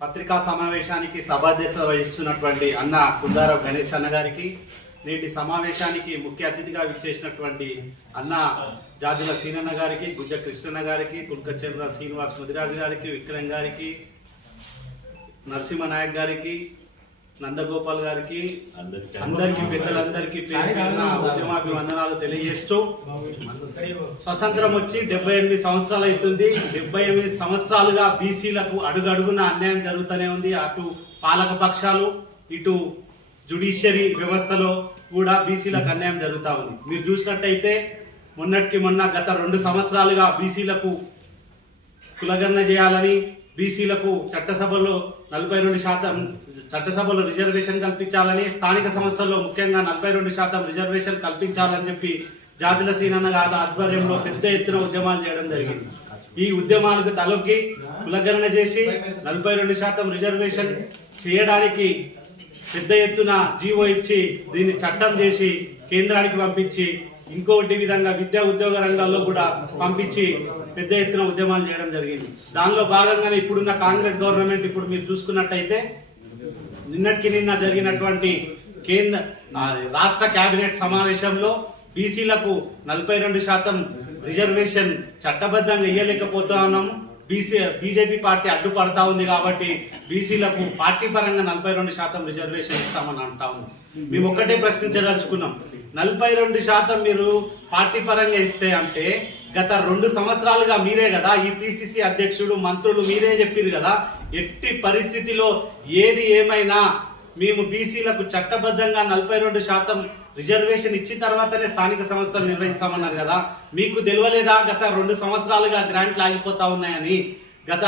పత్రికా సమావేశానికి సభాధ్యక్షత వహిస్తున్నటువంటి అన్న కుందారావు గణేష్ అన్న గారికి నేటి సమావేశానికి ముఖ్య అతిథిగా విచ్చేసినటువంటి అన్న జాజుల సీనన్న గారికి గుజ్జ కృష్ణన్న గారికి కుల్కచంద్ర శ్రీనివాస్ ముదిరాజు గారికి విక్రమ్ గారికి నరసింహ నాయక్ గారికి నందగోపాల్ గారికి అందరికీ పెద్దలందరికీ ఉద్యమాభివందనాలు తెలియజేస్తూ స్వతంత్రం వచ్చి డెబ్బై ఎనిమిది సంవత్సరాలు అవుతుంది. డెబ్బై ఎనిమిది సంవత్సరాలుగా బీసీలకు అడుగడుగున అన్యాయం జరుగుతూనే ఉంది. అటు పాలక పక్షాలు ఇటు జుడిషియరీ వ్యవస్థలో కూడా బీసీలకు అన్యాయం జరుగుతూ ఉంది. మీరు చూసినట్టయితే మొన్నటికి మొన్న గత రెండు సంవత్సరాలుగా బీసీలకు కులగణన చేయాలని బీసీలకు చట్టసభలో నలభై రెండు శాతం చట్టసభలో రిజర్వేషన్ కల్పించాలని స్థానిక సంస్థల్లో ముఖ్యంగా నలభై రెండు శాతం రిజర్వేషన్ కల్పించాలని చెప్పి జాతుల సీనన్న గారి ఆధ్వర్యంలో పెద్ద ఎత్తున ఉద్యమాలు చేయడం జరిగింది. ఈ ఉద్యమాలకు తలొక్కి కులగణన చేసి నలభై రెండు శాతం రిజర్వేషన్ చేయడానికి పెద్ద ఎత్తున జీవో ఇచ్చి దీన్ని చట్టం చేసి కేంద్రానికి పంపించి ఇంకోటి విధంగా విద్యా ఉద్యోగ రంగాల్లో కూడా పంపించి పెద్ద ఎత్తున ఉద్యమాలు చేయడం జరిగింది. దానిలో భాగంగానే ఇప్పుడున్న కాంగ్రెస్ గవర్నమెంట్ ఇప్పుడు మీరు చూసుకున్నట్టయితే నిన్నటికి నిన్న జరిగినటువంటి కేంద్ర రాష్ట్ర కేబినెట్ సమావేశంలో బీసీలకు నలభై రెండు శాతం రిజర్వేషన్ చట్టబద్ధంగా ఇయ్యలేకపోతున్నాము బీసీ బీజేపీ పార్టీ అడ్డుపడతా ఉంది కాబట్టి బీసీలకు పార్టీ పరంగా నలభై రెండు శాతం రిజర్వేషన్ ఇస్తామని అంటా ఉన్నాం మేము ఒక్కటే ప్రశ్నించదలుచుకున్నాం. నలభై రెండు శాతం మీరు పార్టీ పరంగా ఇస్తే అంటే గత రెండు సంవత్సరాలుగా మీరే కదా ఈ పిసిసి అధ్యక్షుడు మంత్రులు మీరే చెప్పారు కదా ఎట్టి పరిస్థితిలో ఏది ఏమైనా మేము బీసీలకు చట్టబద్ధంగా నలభై రెండు శాతం రిజర్వేషన్ ఇచ్చిన తర్వాతనే స్థానిక సంస్థలు నిర్వహిస్తామన్నారు కదా మీకు తెలియలేదా గత రెండు సంవత్సరాలుగా గ్రాంట్లు ఆగిపోతా ఉన్నాయని? గత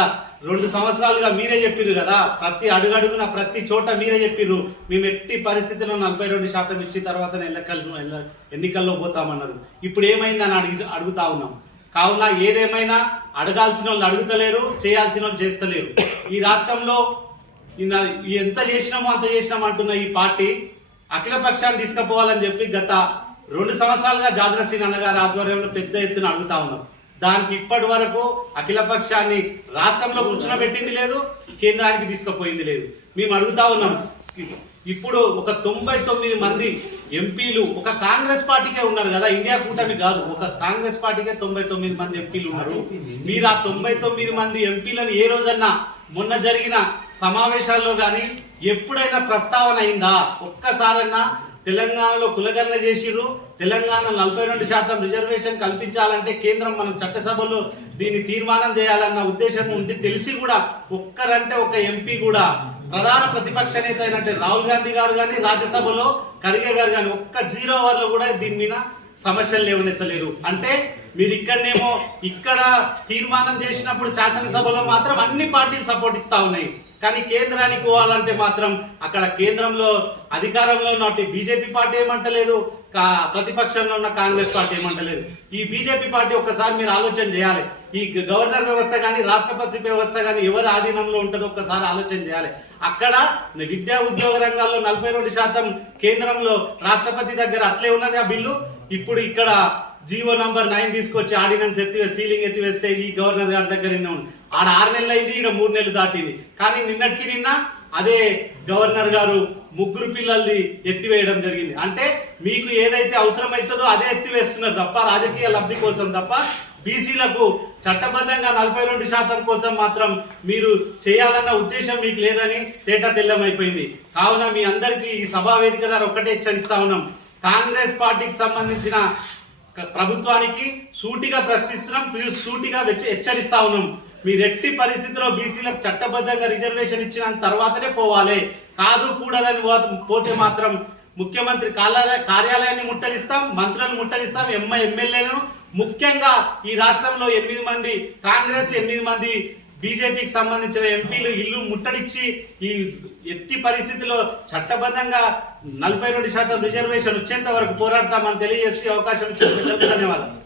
రెండు సంవత్సరాలుగా మీరే చెప్పిర్రు కదా ప్రతి అడుగడుగున ప్రతి చోట మీరే చెప్పిర్రు మేము ఎట్టి పరిస్థితిలో నలభై రెండు శాతం ఇచ్చిన తర్వాత ఎన్నికల్లో ఎన్నికల్లో పోతామన్నారు. ఇప్పుడు ఏమైందని అడిగి అడుగుతా ఉన్నాం. కావున ఏదేమైనా అడగాల్సిన వాళ్ళు అడుగుతలేరు చేయాల్సిన వాళ్ళు చేస్తలేరు. ఈ రాష్ట్రంలో ఎంత చేసినామో అంత చేసినాం అంటున్న ఈ పార్టీ అఖిల పక్షాన్ని తీసుకుపోవాలని చెప్పి గత రెండు సంవత్సరాలుగా జాగ్రత్త సింగ్ అన్నగారి ఆధ్వర్యంలో పెద్ద ఎత్తున అడుగుతా ఉన్నాం. దానికి ఇప్పటి వరకు అఖిల పక్షాన్ని రాష్ట్రంలో కూర్చునబెట్టింది లేదు కేంద్రానికి తీసుకుపోయింది లేదు. మేము అడుగుతా ఉన్నాం ఇప్పుడు ఒక తొంభై తొమ్మిది మంది ఎంపీలు ఒక కాంగ్రెస్ పార్టీకే ఉన్నారు కదా ఇండియా కూటమి కాదు ఒక కాంగ్రెస్ పార్టీకే తొంభై తొమ్మిది మంది ఎంపీలు ఉన్నారు. మీరు ఆ తొంభై తొమ్మిది మంది ఎంపీలను ఏ రోజన్నా మొన్న జరిగిన సమావేశాల్లో కానీ ఎప్పుడైనా ప్రస్తావన అయిందా? ఒక్కసారన్నా తెలంగాణలో కులగణన చేసిరు తెలంగాణ నలభై రెండు శాతం రిజర్వేషన్ కల్పించాలంటే కేంద్రం మనం చట్టసభలో దీన్ని తీర్మానం చేయాలన్న ఉద్దేశం ఉంది. తెలిసి కూడా ఒక్కరంటే ఒక ఎంపీ కూడా ప్రధాన ప్రతిపక్ష నేత అయినట్టు రాహుల్ గాంధీ గారు కానీ రాజ్యసభలో ఖర్గే గారు కానీ ఒక్క జీరో అవర్లో కూడా దీని మీద సమస్యలు లేవనెత్తలేరు అంటే మీరు ఇక్కడనేమో ఇక్కడ తీర్మానం చేసినప్పుడు శాసనసభలో మాత్రం అన్ని పార్టీలు సపోర్ట్ ఇస్తా ఉన్నాయి. కానీ కేంద్రానికి పోవాలంటే మాత్రం అక్కడ కేంద్రంలో అధికారంలో ఉన్న బీజేపీ పార్టీ ఏమంటలేదు కా- ప్రతిపక్షంలో ఉన్న కాంగ్రెస్ పార్టీ ఏమంటలేదు. ఈ బీజేపీ పార్టీ ఒక్కసారి మీరు ఆలోచన చేయాలి. ఈ గవర్నర్ వ్యవస్థ కానీ రాష్ట్రపతి వ్యవస్థ కానీ ఎవరి ఆధీనంలో ఉంటుందో ఒక్కసారి ఆలోచన చేయాలి. అక్కడ విద్యా ఉద్యోగ రంగాల్లో నలభై రెండు శాతం కేంద్రంలో రాష్ట్రపతి దగ్గర అట్లే ఉన్నది ఆ బిల్లు. ఇప్పుడు ఇక్కడ జీవో నంబర్ నైన్ తీసుకొచ్చి ఆర్డినెన్స్ ఎత్తివే సీలింగ్ ఎత్తివేస్తే ఈ గవర్నర్ గారి దగ్గర నిన్న ఉంది ఆడ ఆరు నెలలు అయింది ఇక్కడ మూడు నెలలు దాటింది. కానీ నిన్నటికి నిన్న అదే గవర్నర్ గారు ముగ్గురు పిల్లల్ని ఎత్తివేయడం జరిగింది. అంటే మీకు ఏదైతే అవసరమైతుందో అదే ఎత్తివేస్తున్నారు తప్ప రాజకీయ లబ్ధి కోసం తప్ప బీసీలకు చట్టబద్ధంగా నలభై రెండు శాతం కోసం మాత్రం మీరు చేయాలన్న ఉద్దేశం మీకు లేదని తేట తెల్లమైపోయింది. కావున మీ అందరికీ ఈ సభా వేదిక ద్వారా ఒక్కటే హెచ్చరిస్తా ఉన్నాం. కాంగ్రెస్ పార్టీకి సంబంధించిన ప్రభుత్వానికి సూటిగా ప్రశ్నిస్తున్నాం మీరు సూటిగా హెచ్చరిస్తా ఉన్నాం. మీరు ఎట్టి పరిస్థితిలో బీసీలకు చట్టబద్ధంగా రిజర్వేషన్ ఇచ్చిన తర్వాతనే పోవాలి. కాదు కూడదని పో- పోతే మాత్రం ముఖ్యమంత్రి కార్యాలయాన్ని ముట్టడిస్తాం మంత్రులను ముట్టడిస్తాం ఎమ్మ ఎమ్మెల్యేలను. ముఖ్యంగా ఈ రాష్ట్రంలో ఎనిమిది మంది కాంగ్రెస్ ఎనిమిది మంది బీజేపీకి సంబంధించిన ఎంపీలు ఇల్లు ముట్టడిచ్చి ఈ ఎట్టి పరిస్థితిలో చట్టబద్ధంగా నలభై రెండు శాతం రిజర్వేషన్ వచ్చేంత వరకు పోరాడతామని తెలియజేసి అవకాశం ఇచ్చిన ధన్యవాదాలు.